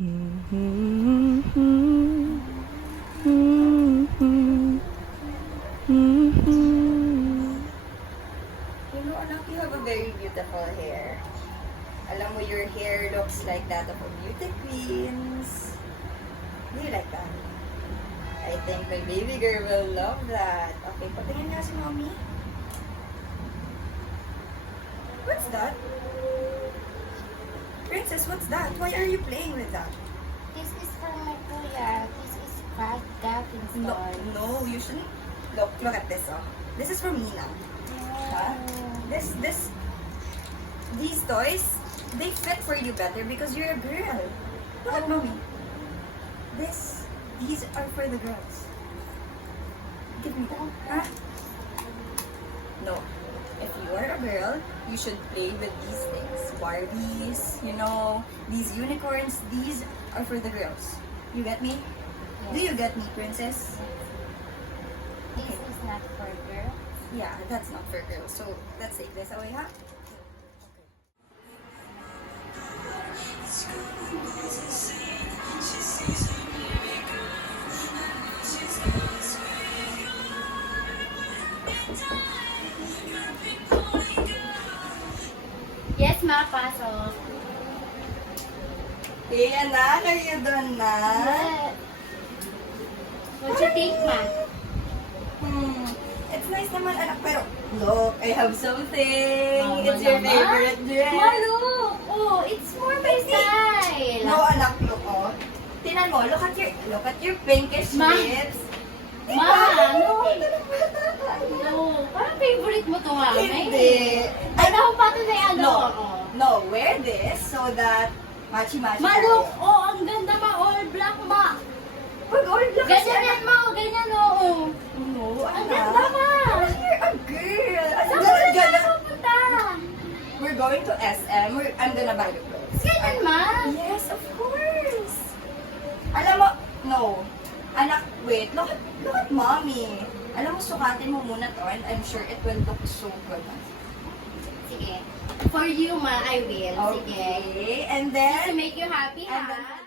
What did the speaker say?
You know, anak, you have a very beautiful hair. Alam mo, your hair looks like that of a beauty queen's. Do you like that? I think my baby girl will love that. Okay, patingin nga si mommy. What's that? Princess, what's that? Why are you playing with that? This is for my kuya. This is Cat Daffy's No, toy. no, you shouldn't. Look at this, oh. This is from Nina. Huh? These toys, they fit for you better because you're a girl. Look at mommy. These are for the girls. Give me that. Huh? No. If you are a girl, you should play with these things. Barbies, you know, these unicorns, these are for the girls. You get me? Do you get me, princess? This is not for girls. Yeah, that's not for girls. So let's take this away, huh? Yes, ma, pasok. Hey, anak, are you done na? Yes. What you think, ma? It's nice naman, anak, pero look, I have something. Mama It's your naman. favorite dress. Ma, look! Oh, it's more my style. No, anak, look, oh. Tinan mo, look at your pinkish Ma. lips. Ma, no. No, parang favorite mo to, mami. Hindi. Ano ko pati na ano No, ako? no, wear this so that matchy-matchy Ma, tayo. look! Oh, ang ganda, ma. All black, ma. Pag all black kasi, Ganyan yan, ma. Ganyan, oo. No, Ang anak. ganda, ma. You're a girl. Saan ka na pupunta? We're going to SM. I'm gonna buy the clothes. Ganyan, ma. Yes, of course. Alam mo, no. Anak, wait. Look at mommy. Alam mo, sukatin mo muna to and I'm sure it will look so good. Sige. For you, ma, I will. Sige. Okay. And To then, make you happy, And ha? then-